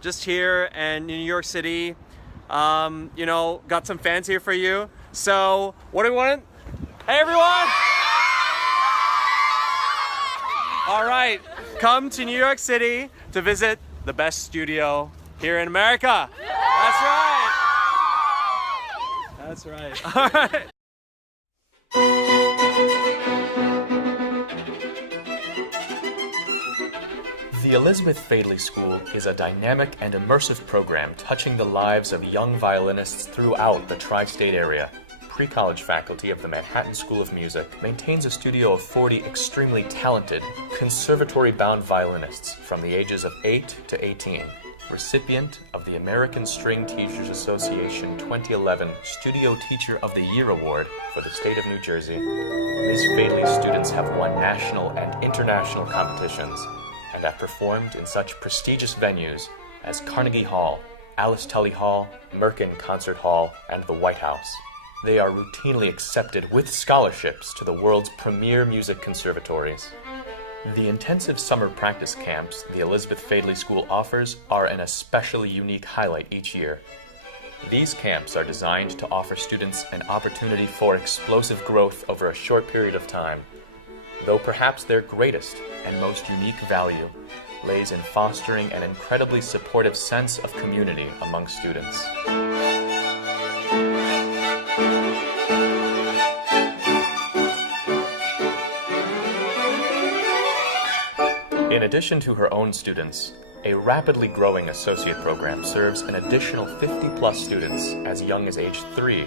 Just here in New York City. Got some fans here for you. So, what do we want? Hey, everyone! All right, come to New York City to visit the best studio here in America. That's right. That's right. All right. The Elizabeth Fadley School is a dynamic and immersive program touching the lives of young violinists throughout the tri-state area. Pre-college faculty of the Manhattan School of Music maintains a studio of 40 extremely talented, conservatory-bound violinists from the ages of 8 to 18. Recipient of the American String Teachers Association 2011 Studio Teacher of the Year Award for the state of New Jersey, Ms. Fadley's students have won national and international competitions and have performed in such prestigious venues as Carnegie Hall, Alice Tully Hall, Merkin Concert Hall, and the White House. They are routinely accepted with scholarships to the world's premier music conservatories. The intensive summer practice camps the Elizabeth Fadley School offers are an especially unique highlight each year. These camps are designed to offer students an opportunity for explosive growth over a short period of time, though perhaps their greatest and most unique value lays in fostering an incredibly supportive sense of community among students. In addition to her own students, a rapidly growing associate program serves an additional 50-plus students as young as age 3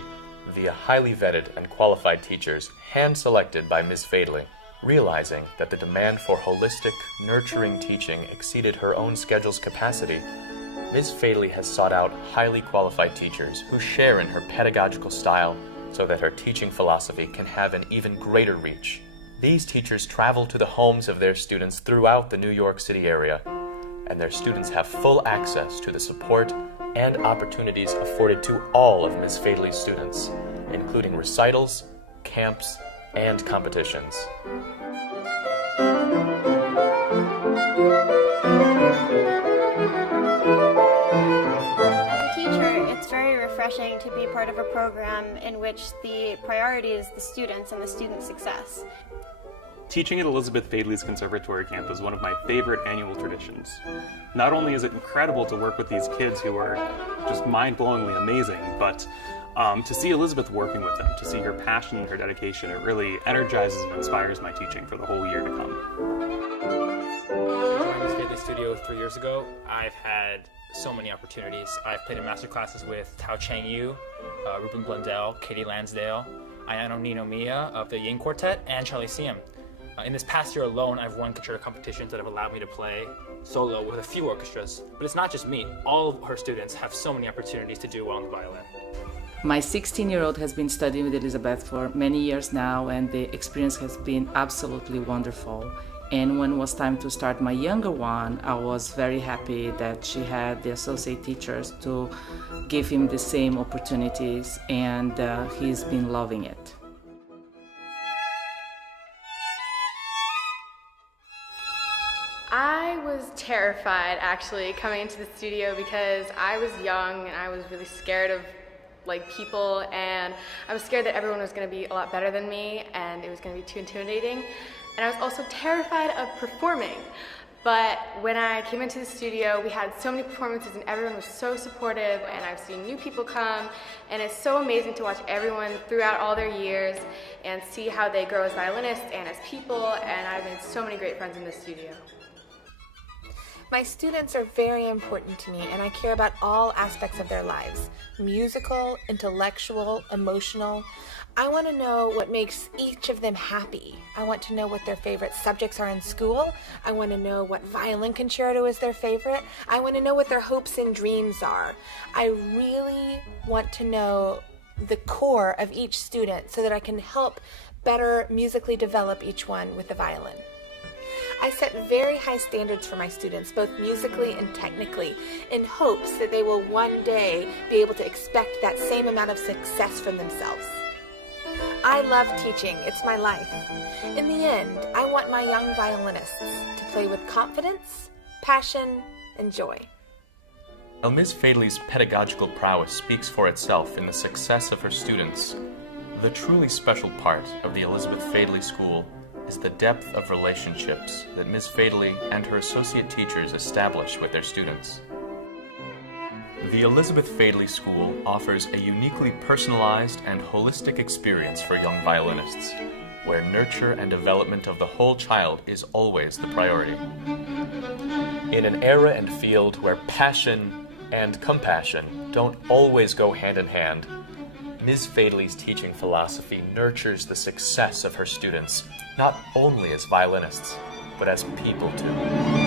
via highly vetted and qualified teachers hand-selected by Ms. Fadley. Realizing that the demand for holistic, nurturing teaching exceeded her own schedule's capacity, Ms. Fadley has sought out highly qualified teachers who share in her pedagogical style so that her teaching philosophy can have an even greater reach. These teachers travel to the homes of their students throughout the New York City area, and their students have full access to the support and opportunities afforded to all of Ms. Fadley's students, including recitals, camps, and competitions. As a teacher, it's very refreshing to be part of a program in which the priority is the students and the student success. Teaching at Elizabeth Fadley's Conservatory Camp is one of my favorite annual traditions. Not only is it incredible to work with these kids who are just mind-blowingly amazing, but to see Elizabeth working with them, to see her passion and her dedication, it really energizes and inspires my teaching for the whole year to come. I joined Ms. Fadley Studio 3 years ago. I've had so many opportunities. I've played in master classes with Tao Chang Yu, Ruben Blundell, Katie Lansdale, Ayano Nino Mia of the Ying Quartet, and Charlie Siem. In this past year alone, I've won concerto competitions that have allowed me to play solo with a few orchestras. But it's not just me. All of her students have so many opportunities to do well on the violin. My 16-year-old has been studying with Elizabeth for many years now, and the experience has been absolutely wonderful. And when it was time to start my younger one, I was very happy that she had the associate teachers to give him the same opportunities, and he's been loving it. I was terrified actually coming into the studio because I was young and I was really scared of people, and I was scared that everyone was going to be a lot better than me and it was going to be too intimidating. And I was also terrified of performing. But when I came into the studio, we had so many performances and everyone was so supportive, and I've seen new people come, and it's so amazing to watch everyone throughout all their years and see how they grow as violinists and as people, and I've made so many great friends in the studio. My students are very important to me, and I care about all aspects of their lives: musical, intellectual, emotional. I want to know what makes each of them happy. I want to know what their favorite subjects are in school. I want to know what violin concerto is their favorite. I want to know what their hopes and dreams are. I really want to know the core of each student so that I can help better musically develop each one with the violin. I set very high standards for my students, both musically and technically, in hopes that they will one day be able to expect that same amount of success from themselves. I love teaching. It's my life. In the end, I want my young violinists to play with confidence, passion, and joy. While Ms. Fadley's pedagogical prowess speaks for itself in the success of her students, the truly special part of the Elizabeth Fadley School is the depth of relationships that Ms. Fadley and her associate teachers establish with their students. The Elizabeth Fadley School offers a uniquely personalized and holistic experience for young violinists, where nurture and development of the whole child is always the priority. In an era and field where passion and compassion don't always go hand in hand, Ms. Fadley's teaching philosophy nurtures the success of her students, not only as violinists, but as people too.